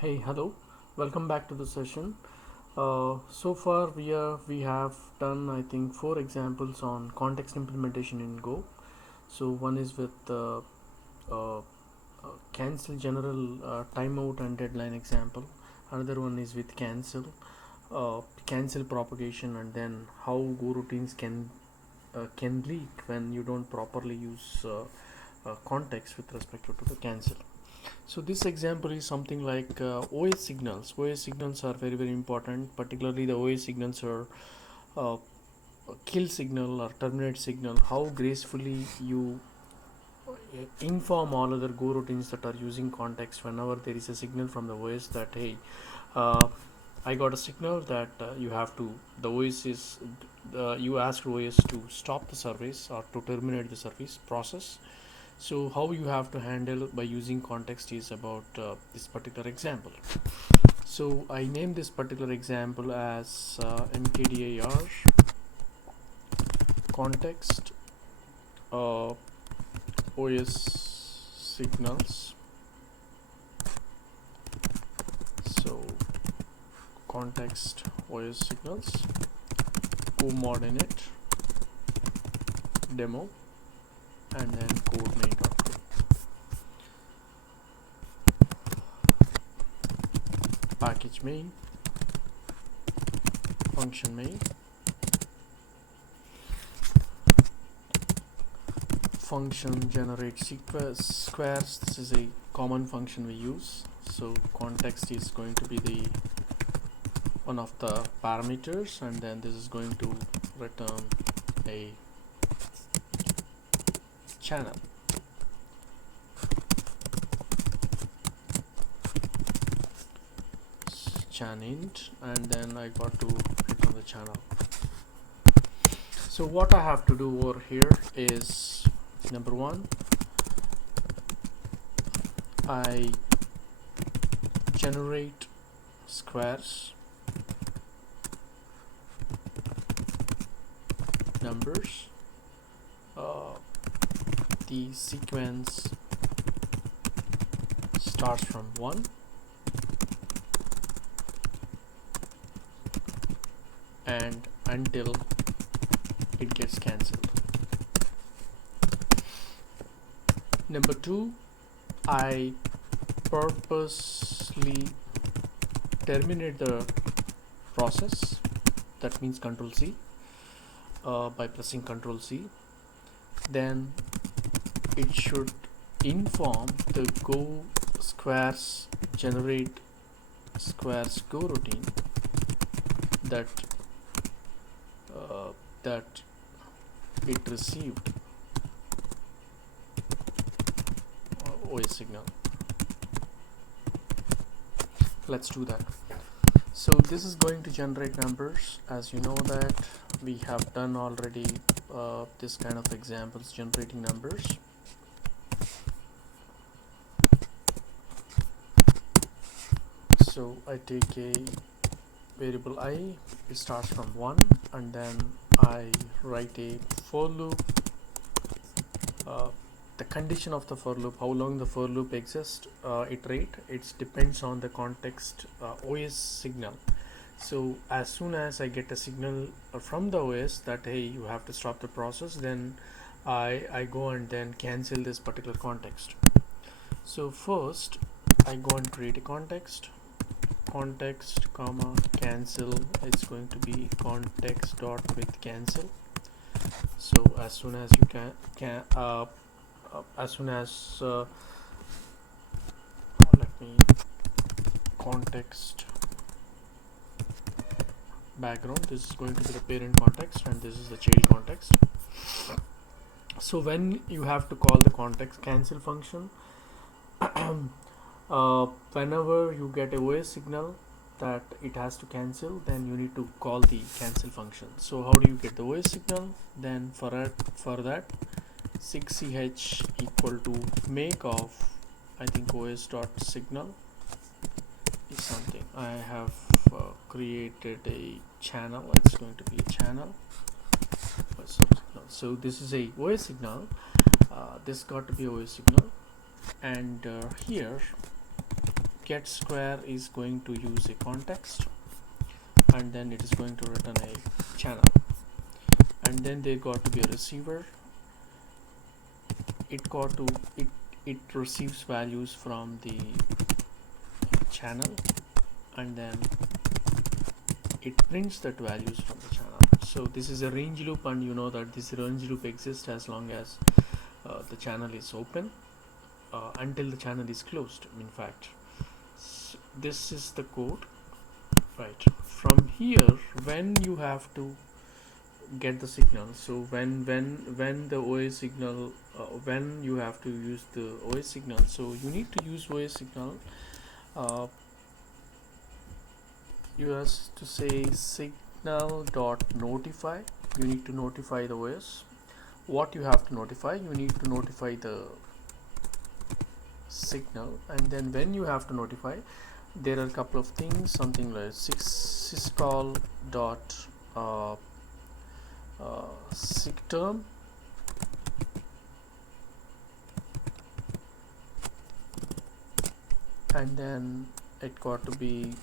Hey, hello. Welcome back to the session. So far, we have done I think 4 examples on context implementation in Go. So one is with cancel general timeout and deadline example. Another one is with cancel propagation, and then how Go routines can leak when you don't properly use context with respect to the cancel. So this example is something like OS signals. OS signals are very important. Particularly the OS signals are uh, kill signal or terminate signal. How gracefully you inform all other Go routines that are using context whenever there is a signal from the OS that hey, uh, I got a signal that you have to. The OS is you asked OS to stop the service or to terminate the service process. So how you have to handle by using context is about this particular example. So I named this particular example as mkdir context OS signals. So context OS signals, co-mod init demo, and then code main.go. Package main, function main, function generate squares. This is a common function we use. So context is going to be the one of the parameters, and then this is going to return a channel. Int, and then I got to return the channel. So what I have to do over here is number one, I generate squares, numbers, the sequence starts from 1 and until it gets cancelled. Number 2, I purposely terminate the process. That means Control C by pressing Control C. Then it should inform the Go squares generate squares Go routine that it received OS signal. Let's do that. So this is going to generate numbers. As you know that we have done already this kind of examples generating numbers. So I take a variable I, it starts from 1, and then I write a for loop. The condition of the for loop, how long the for loop exists, iterate, it depends on the context OS signal. So as soon as I get a signal from the OS that hey, you have to stop the process, then I go and then cancel this particular context. So first I go and create a context comma cancel. It's going to be context dot with cancel. So as soon as you let me context background, this is going to be the parent context and this is the child context. So when you have to call the context cancel function, whenever you get a OS signal that it has to cancel, then you need to call the cancel function. So how do you get the OS signal? Then for that 6ch equal to make of, I think os.signal is something. I have created a channel. It's going to be a channel. So this is a OS signal. This got to be OS signal, and here get square is going to use a context, and then it is going to return a channel, and then there got to be a receiver. It receives values from the channel, and then it prints that values from the channel. So this is a range loop, and you know that this range loop exists as long as the channel is open, until the channel is closed, in fact. So this is the code, right? From here, when you have to get the signal, so when the OS signal, when you have to use the OS signal, so you need to use OS signal. You have to say signal dot notify. You need to notify the OS. What you have to notify, you need to notify the signal, and then when you have to notify, there are a couple of things, something like syscall dot sigterm, and then it got to be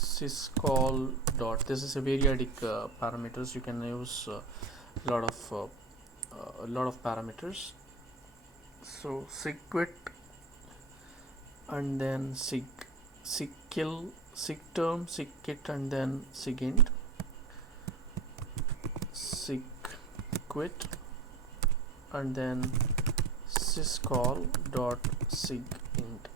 syscall dot, this is a periodic parameters. You can use a lot of parameters. So sigquit, and then sigkill, sigterm, sigkit, and then sigint, sigquit, and then syscall dot sigint.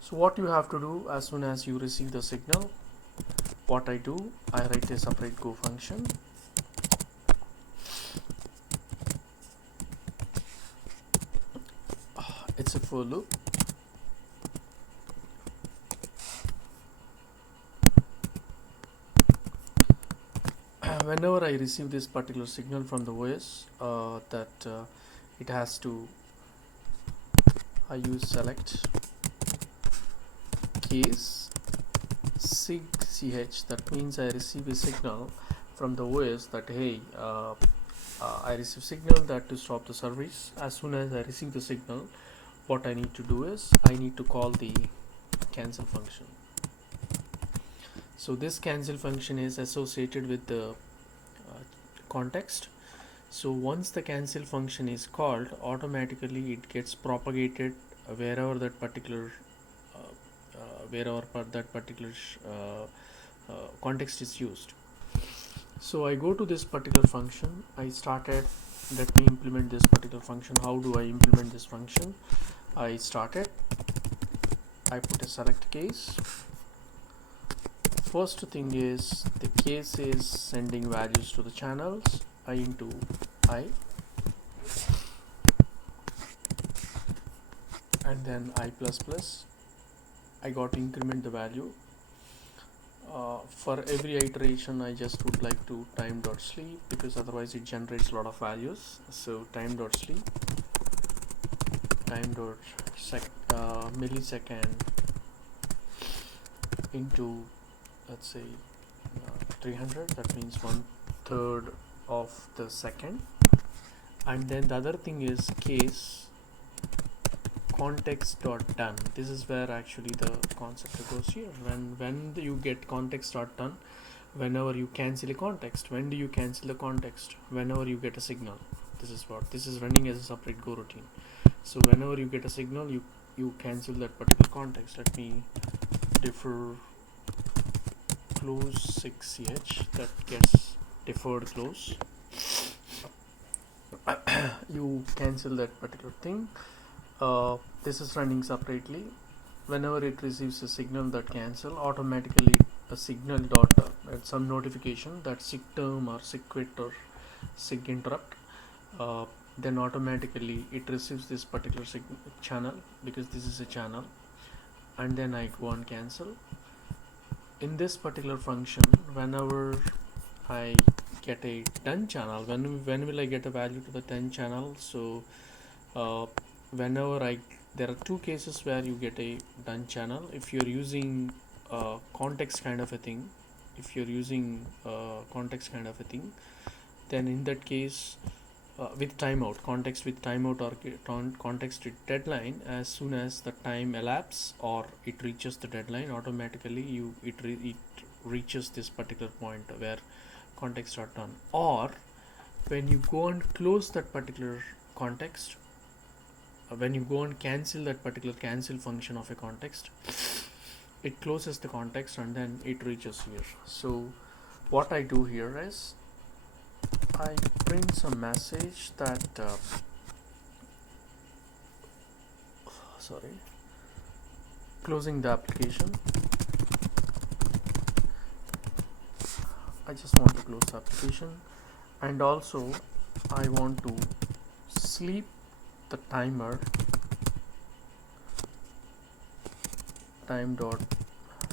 So what you have to do, as soon as you receive the signal, what I do, I write a separate go function. It's a for loop. Whenever I receive this particular signal from the OS, it has to, I use select case sig ch. That means I receive a signal from the OS that, hey, I receive signal that to stop the service. As soon as I receive the signal, what I need to do is I need to call the cancel function. So this cancel function is associated with the context. So once the cancel function is called, automatically it gets propagated wherever that particular context is used. So I go to this particular function. Let me implement this particular function. How do I implement this function? I put a select case. First thing is, the case is sending values to the channels, I into I, and then I plus plus. I got to increment the value. For every iteration, I just would like to time.sleep, because otherwise it generates a lot of values. So time.sleep, millisecond into, let's say 300, that means 1/3 of the second. And then the other thing is case context.done. This is where actually the concept goes here. When you get context.done, whenever you cancel a context. When do you cancel the context? Whenever you get a signal. This is running as a separate go routine. So whenever you get a signal, you cancel that particular context. Let me defer close 6ch, that gets deferred close. You cancel that particular thing. This is running separately. Whenever it receives a signal that cancel, automatically a signal dot some notification that sig term or sig quit or sig interrupt, then automatically it receives this particular channel, because this is a channel, and then I go and cancel. In this particular function, whenever I get a done channel, when will I get a value to the 10 channel? So whenever there are two cases where you get a done channel. If you're using context kind of a thing, if you're using context kind of a thing, then in that case, with timeout, context with timeout, or context with deadline, as soon as the time elapses or it reaches the deadline, automatically it reaches this particular point where context are done. Or when you go and close that particular context, when you go and cancel that particular cancel function of a context, it closes the context and then it reaches here. So what I do here is I print some message that closing the application. I just want to close the application, and also I want to sleep the timer time dot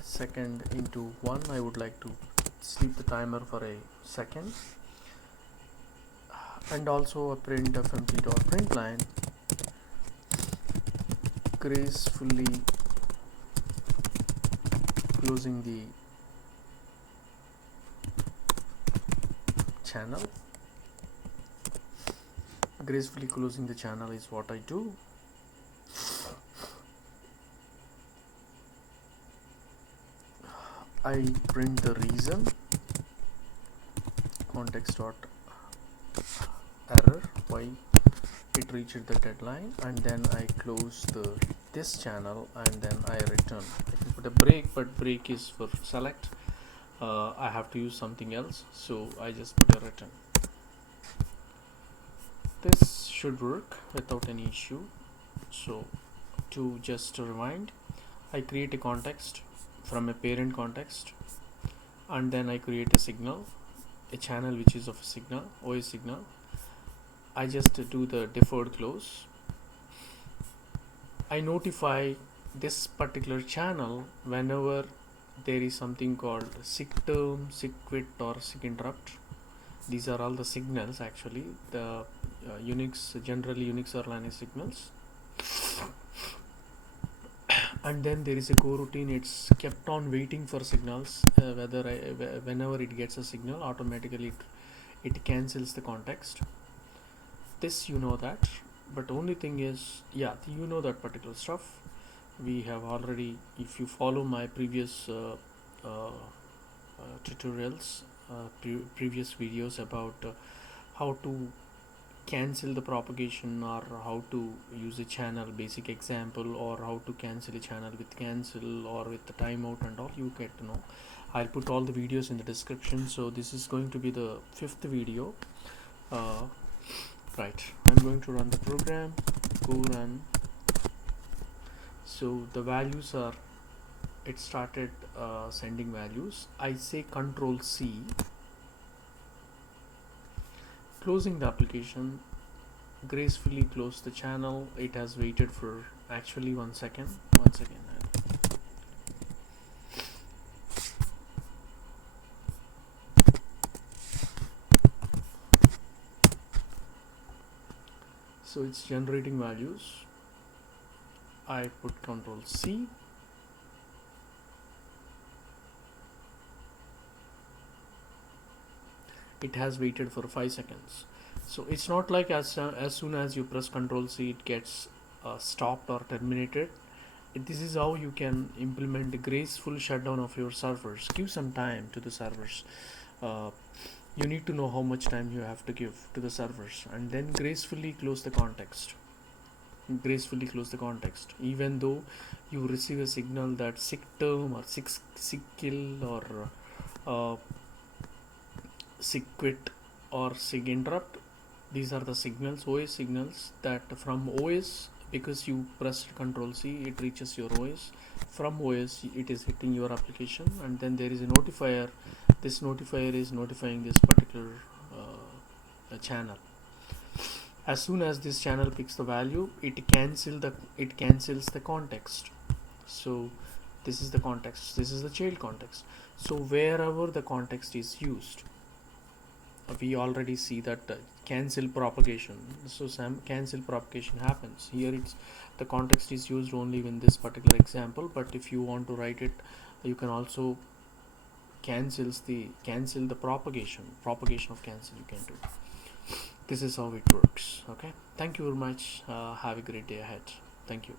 second into 1. I would like to sleep the timer for a second, and also a print fmt dot println gracefully closing the channel. Gracefully closing the channel is what I do. I print the reason, context dot error, why it reached the deadline, and then I close this channel, and then I return. I can put a break, but break is for select. I have to use something else, so I just put a return. This should work without any issue. So to just rewind, I create a context from a parent context, and then I create a signal, a channel which is of a signal, OS signal. I just do the deferred close. I notify this particular channel whenever there is something called sick term, sick quit, or sick interrupt. These are all the signals, actually, the generally Unix or Linux signals. And then there is a goroutine. It's kept on waiting for signals. Whenever it gets a signal, automatically it cancels the context. This you know that, but only thing is, you know that particular stuff. We have already, if you follow my previous tutorials, previous videos about how to cancel the propagation, or how to use a channel, basic example, or how to cancel a channel with cancel or with the timeout and all, you get to know. I'll put all the videos in the description. So this is going to be the 5th video. Right, I'm going to run the program. Go run. So the values are, it started sending values. I say Control C, closing the application, gracefully close the channel. It has waited for actually 1 second. So it's generating values. I put Control C. It has waited for 5 seconds. So it's not like as soon as you press Control C it gets stopped or terminated. This is how you can implement a graceful shutdown of your servers. Give some time to the servers. You need to know how much time you have to give to the servers, and then gracefully close the context. Even though you receive a signal that sick term or sick kill or sick quit or sick interrupt, these are the signals, OS signals, that from OS, because you pressed Control C, it reaches your OS. From OS it is hitting your application, and then there is a notifier. This notifier is notifying this particular channel. As soon as this channel picks the value, it cancels the context. So this is the context, this is the child context. So wherever the context is used, we already see that cancel propagation. So some cancel propagation happens here. It's the context is used only in this particular example, but if you want to write it You can also cancel the propagation of cancel you can do. This is how it works. Okay, thank you very much. Have a great day ahead. Thank you.